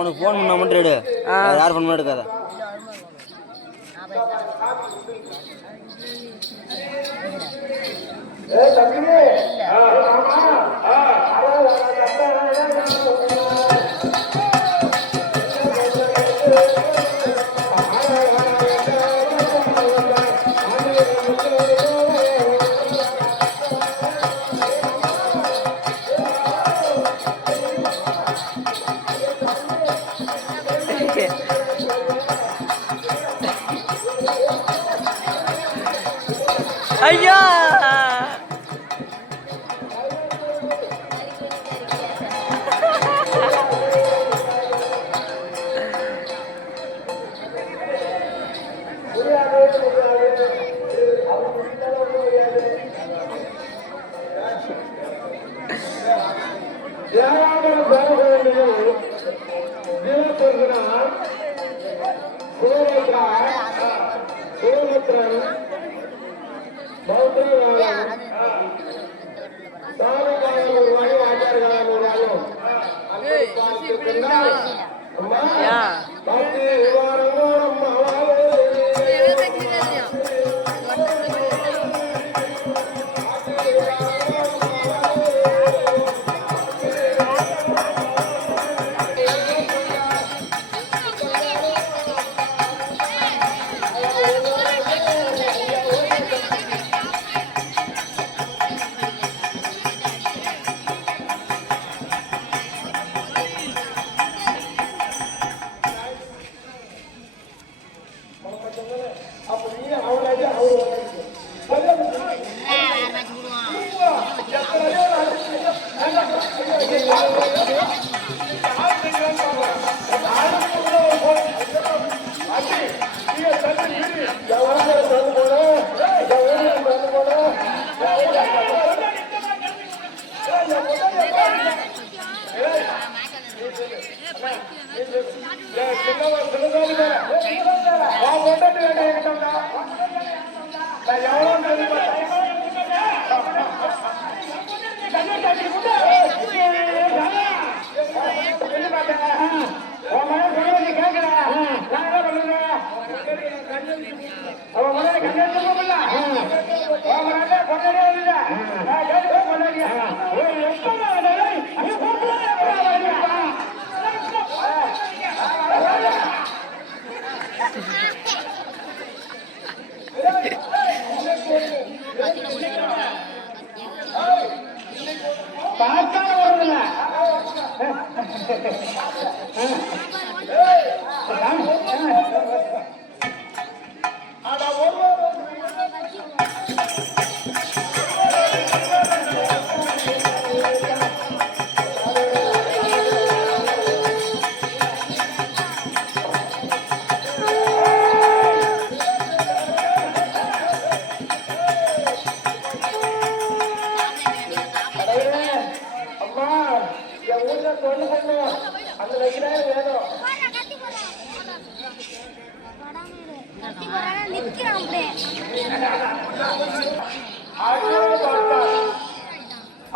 உனக்கு ஃபோன் பண்ண மட்டும் எடு. யார் ஃபோன் பண்ண எடுக்காத. ஐயா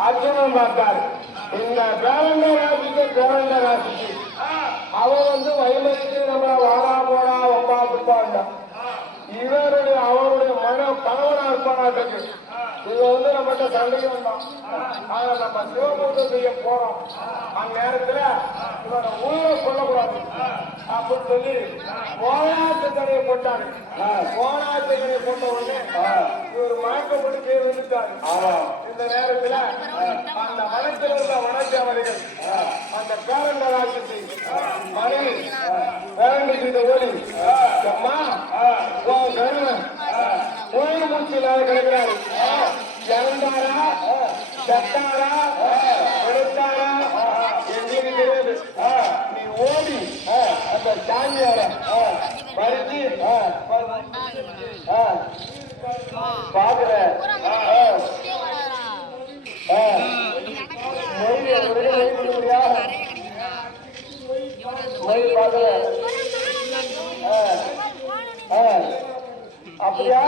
அர்ஜுனன் பார்த்தார். இந்த பேரண்ட ராசிக்கு பேரண்ட ராசிக்கு அவன் வந்து வயலுக்கு நம்மள வாடா போடா ஒப்பா துப்பாண்டா. இவருடைய அவருடைய மன கணவனா இருப்பானாட்டுக்கு. இது வந்து நம்மகிட்ட சண்டைக்கு வந்தான். ஆனா நம்ம சிவபூஜை செய்ய போறோம். அந்த நேரத்துல இவரை உள்ள கொள்ளக்கூடாது அப்படின்னு சொல்லி கோணாத்து கடையை போட்டாரு. கோணாத்து கடையை போட்ட உடனே இவர் மயக்கப்பட்டு பேர் வந்துட்டாரு. இந்த நேரத்துல அந்த வனத்தில் இருந்த வனத்தேவதைகள் அந்த பேரண்ட ராட்சசி மனைவி பேரண்ட செய்த ஓடி அம்மா கோயில் மூச்சு இல்லாத கிடைக்கிறாரு. இறந்தாரா செத்தாரா எடுத்தாரா எங்களுக்கு தெரியாது. நீ ஓடி அந்த சாமியார பறிச்சு பாக்குற அப்படியா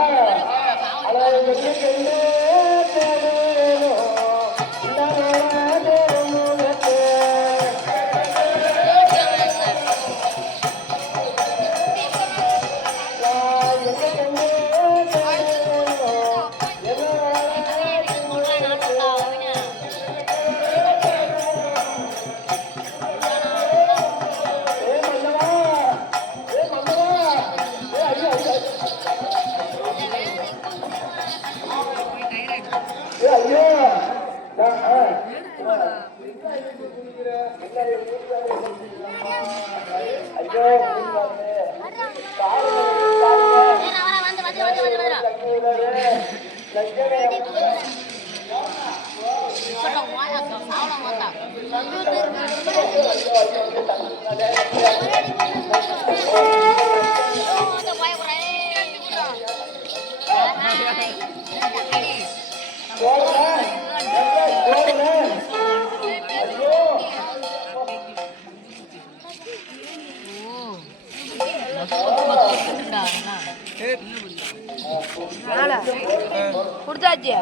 கொடுத்தாச்சு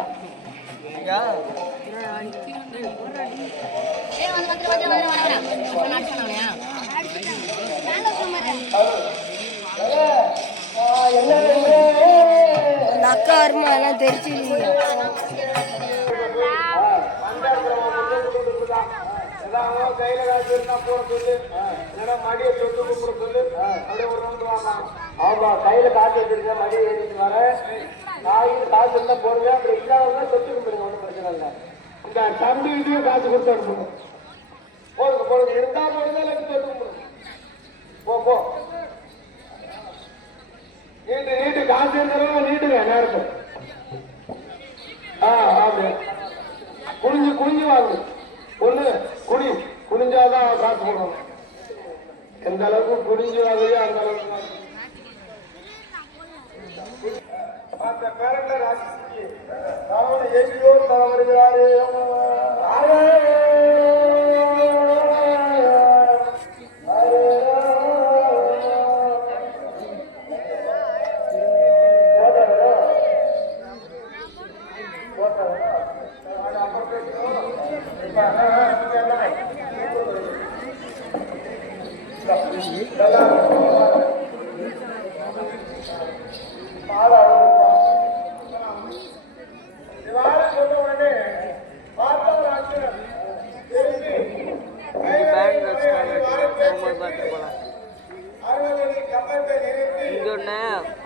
அக்கா அருமா எல்லாம் தெரிச்சிருக்கீங்க கையில காசு இருந்தா போட சொல்லு, இல்லைன்னா மடியை தொட்டு கும்பிட சொல்லு, அப்படியே ஒரு ரவுண்டு வாங்கலாம். ஆமா, கையில காசு வச்சிருக்க மடியை ஏறிட்டு வர காய்க்கு காசு இருந்தா போடுங்க, அப்படி இல்லாதவங்க தொட்டு கும்பிடுங்க, ஒன்றும் பிரச்சனை இல்லை. இந்த தம்பிகிட்டையும் காசு கொடுத்து அனுப்புங்க. போடுங்க போடுங்க, இருந்தா போடுங்க, இல்லை தொட்டு கும்பிடுங்க. போ நீட்டு காசு இருக்கிறவங்க நீட்டுங்க நேரத்தை. அப்படி குனிஞ்சு வாங்க. ஒண்ணு குனிஞ்சாதான் காசு போடணும். எந்த அளவுக்கு குனிஞ்சு வாங்கலையோ அந்த அளவுக்கு அந்த பேரண்ட ராசிக்கு அவனை எங்கேயோ தலைவருகிறாரு.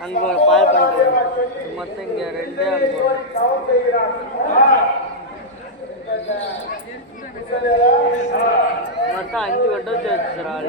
அங்கே ஒரு பால் பண்ணுறோம் மொத்தம் இங்கே 2 மொத்தம் 5 வட்டம் வச்சு வச்சுருவாள்.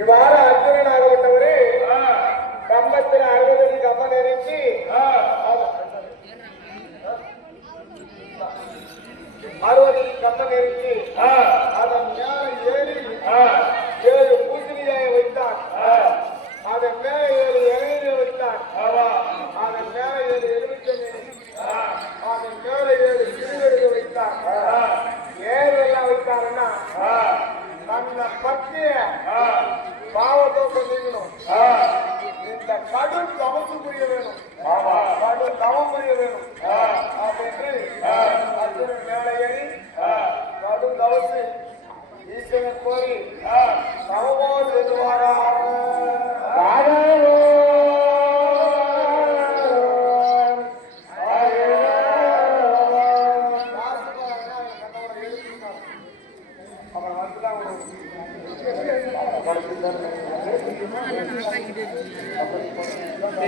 இவ்வாறு அர்ஜுனனாகப்பட்டவரு கம்பத்தில் 60 அடி கம்பம் நெருங்கி 60 கம்பம் நெருங்கி அதன் மேல ஏறி 7 பூசணியை வைத்தான். அதன் மேல 7 இளைஞரை வைத்தான். அதன் மேல 7 எலுமிச்சை, அதன் மேல 7 சிறுகடுகு வைத்தான். ஏதெல்லாம் வைத்தாருன்னா தன்னை பற்றிய பாவத்தோடு நீங்கணும். இந்த கடும் தவசு புரிய வேணும், கடும் தவம் புரிய வேணும் அப்படின்னு அர்ஜுனன் மேலே ஏறி கடும் தவசு ஈஸ்வரன் கோரி தவமோ செல்வாரா.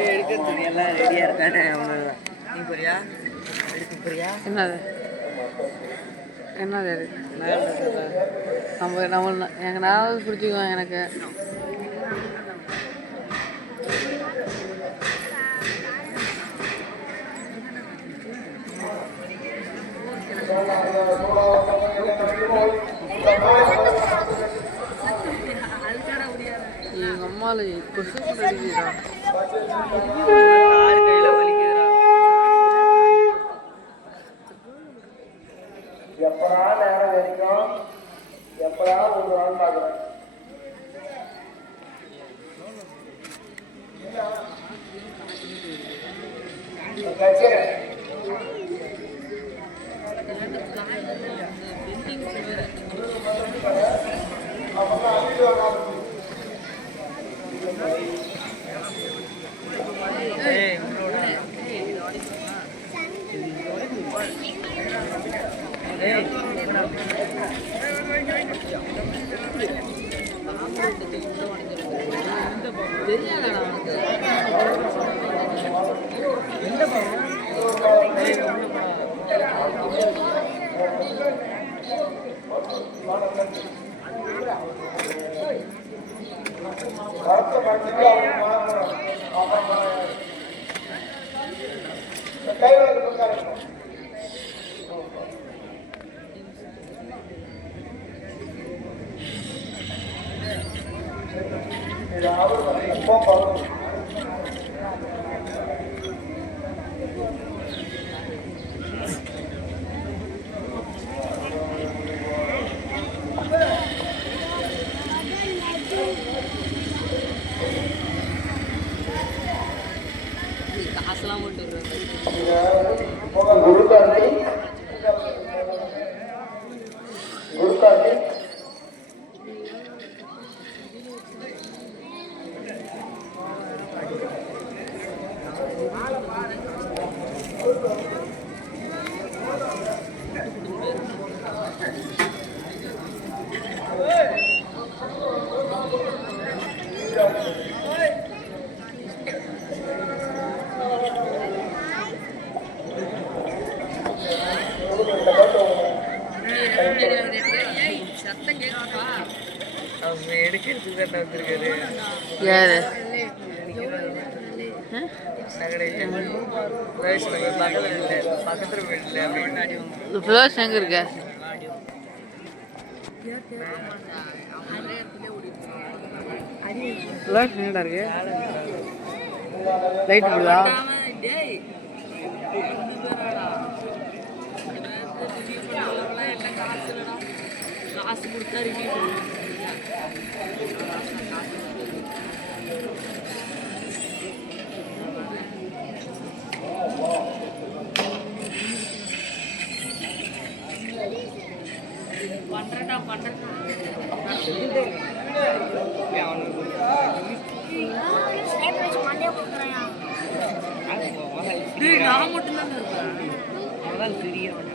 எடுக்கிறதுக்கு எல்லாம் ரெடியாக இருக்கானே அவ்வளோதான். நீ போறியா? எடுக்க போறியா? என்னது நம்ம எங்கனாவது பிடிச்சிக்குவோம். எனக்கு எங்க அம்மால கொசு அடிக்கிறா. கையில வலிக்குதுடா. எப்படா நேரம் வரைக்கும் எப்படா ஒரு நாள் பாக்குறேன். தெரியாதடா எந்த படம் காசுலாம் போட்டு சத்தம் கேட்கப்பா அவங்க எடுக்கிறதுக்கு தான் வந்திருக்காரு. யாரு பக்கத்துல போயிட்டு அப்படின்னு ஃப்ளோர்ஸ் எங்க இருக்க ஃப்ளோர்ஸ் எங்கடா இருக்கு லைட் போடுதா காசு கொடுத்தா ரிவ்யூ பண்றேன்டா நான் மட்டும்தான் இருப்பேன் அவதான் தெரியவன்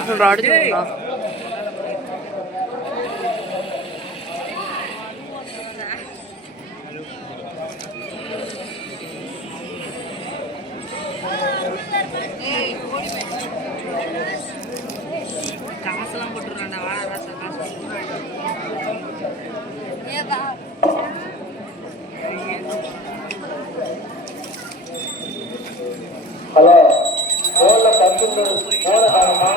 சொல்றா அடிச்சு காசெல்லாம் போட்டுறான்டா வாழ ராசா காசு ஹலோ போல பத்து போன காலமா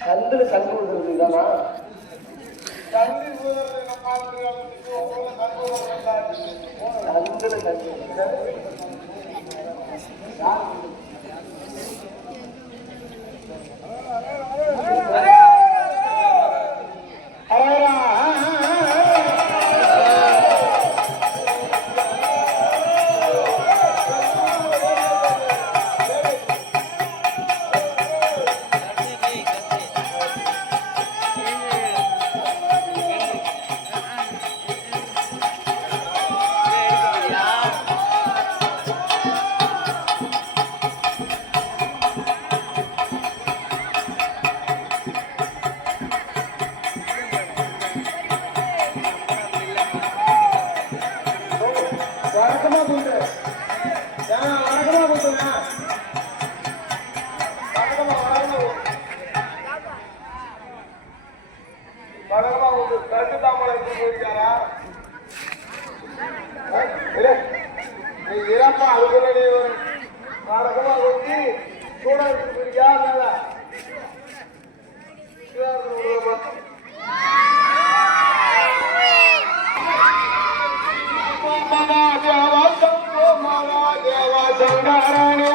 கண்டு கொடுக்குறது தானா பதமா உங்க கட்டு தாமலை இருக்காரா நீ இறப்பா அதுக்குள்ள நீ வழக்கமா வச்சு கூட எடுத்துருக்கியா மேல தேவா சங்கரனே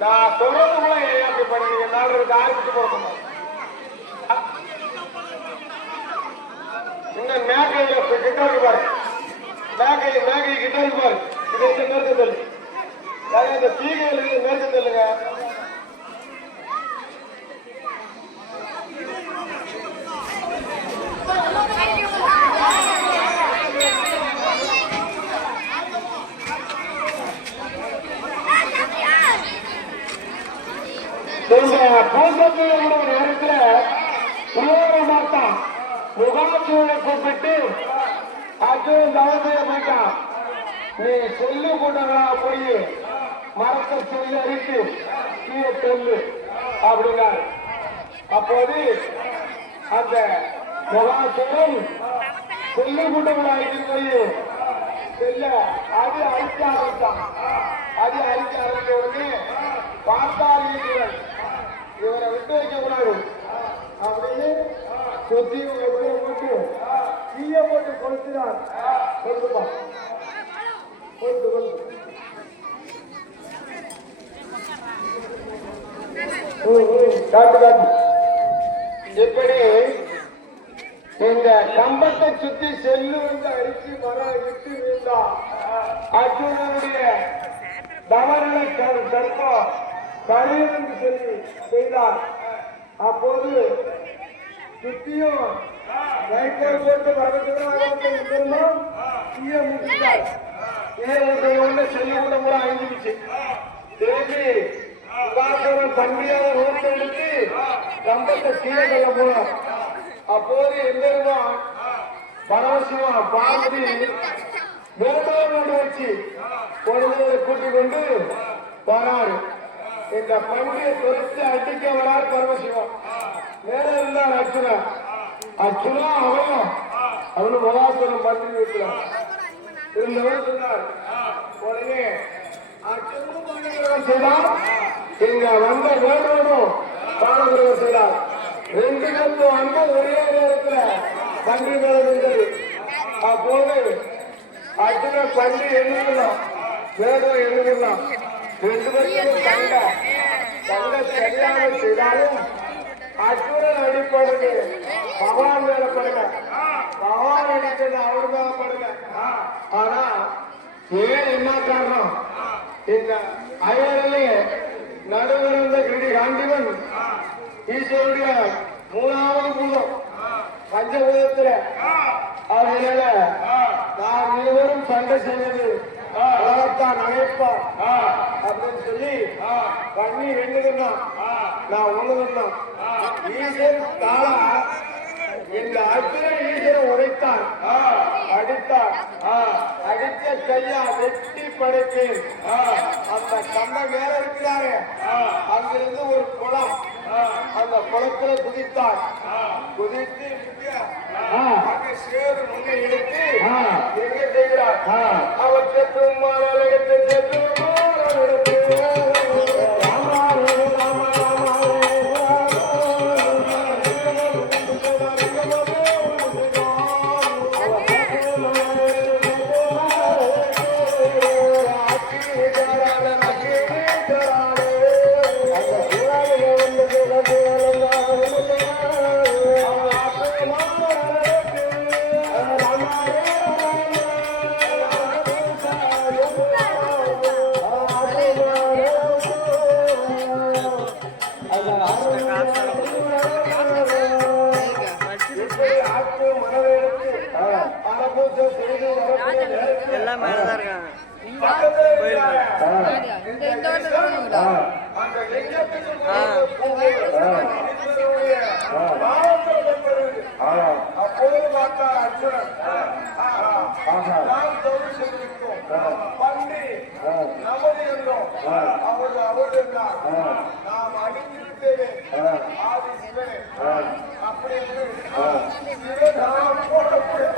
நான் சொல்றது கூட அப்படி பண்ணீங்க நாடுறதுக்கு ஆரம்பிச்சு போறோம் இன்னும் மேக்கையில கிட்ட இருப்பாரு மேக்கை கிட்ட இருப்பாரு இதை மேற்க தள்ளு இந்த தீகையில இருந்து மேற்க தள்ளுங்க பூசத்துல கூட நேரத்துல உருவாக மாட்டான் முகாசூழலை கூப்பிட்டு அர்ஜுன் தவறு செய்ய மாட்டான் நீ சொல்லு கூட்டங்களா போய் மரத்தை சொல்லி அடித்து கீழே சொல்லு அப்படின்னாரு அப்போது அந்த முகாசூரம் சொல்லு கூட்டங்களா அடித்து போய் செல்ல அது அழிக்க ஆரம்பித்தான் அது அழிக்க ஆரம்பித்த உடனே பார்த்தால் இவரை விட்டு வைக்க கூடாது அப்படின்னு சுத்தி போட்டு தீய போட்டு கொடுத்துதான் கொடுத்துப்பா கொடுத்து காட்டு காட்டு இப்படி இந்த கம்பத்தை சுத்தி செல்லு வந்து அடிச்சு மரம் விட்டு விழுந்தா அர்ஜுனனுடைய தவறுகளை தர்ப்பம் கழிவு என்று சொல்லி செய்தார் அப்போது சுத்தியும் லைட்டர் போட்டு வரதும் தீய முடிச்சார் ஏன் செல்லு கூட கூட அழிஞ்சிருச்சு திரும்பி தண்ணியாக ரோட்டை எடுத்து கம்பத்தை கீழே கொள்ள போனோம் அப்போது எந்திருந்தான் பரவசிவா பார்வதி வேட்டோடு வச்சு பொழுதுகளை கூட்டிக் கொண்டு வராரு இந்த பண்டிகை தொடுத்து அடிக்க வரார் பரமசிவம் வேற இருந்தார் அர்ச்சுனா அவனும் மகாசுரம் பண்டி வைக்கிறார் இருந்தவர் சொன்னார் உடனே அர்ச்சுனும் செய்தார் இங்க வந்த வேட்டோடும் பாடகிரவர் செய்தார் ரெண்டு கம்பு வந்து ஒரே நேரத்துல பண்டி மேல அப்போது அர்ஜுன பள்ளி எழுதலாம் வேதம் எழுதலாம் ரெண்டு பேரும் தங்க சரியாக செய்தாலும் அர்ஜுனன் அடிப்படுது பகவான் மேல படல பகவான் அடிக்கிறது அவர் மேல படல ஆனா ஏன் என்ன காரணம் இந்த அயலிலே நடுவிருந்த கிரி காண்டிவன் ஈஸ்வருடைய மூணாவது பூதம் பஞ்சபூதத்துல அதனால நான் இருவரும் சண்டை செய்வது உலகத்தான் அழைப்பார் அப்படின்னு சொல்லி பண்ணி வேண்டுகிறான் நான் ஒண்ணுதான் ஈஸ்வரன் தாளா இந்த அர்ஜுனன் ஈஸ்வரன் உடைத்தான் அடித்தார் அடித்த கையா வெட்டி படைப்பேன். அந்த கண்ணை மேல இருக்கிறாரு. அங்கிருந்து ஒரு குளம், அந்த குளத்துல குதித்தார். குதித்து அங்கே சேரு நுண்ணை எடுத்து எங்க செய்கிறார்? அவர் செத்தும் மாறாளிடத்தை செத்தும் மாறாளிடத்தை எல்லாம் மேலதான் இருக்காங்க. அப்போது பார்த்தார் அர்ஜுனன். நாம் தொழில் செய்திருக்கோம், பன்றி நமது என்றோம், அவர் அவர் என்றார். நாம் அடித்திருந்தேன் ஆதி சிவனே. அப்படி என்று சிவன் நாம் போடக்கூடிய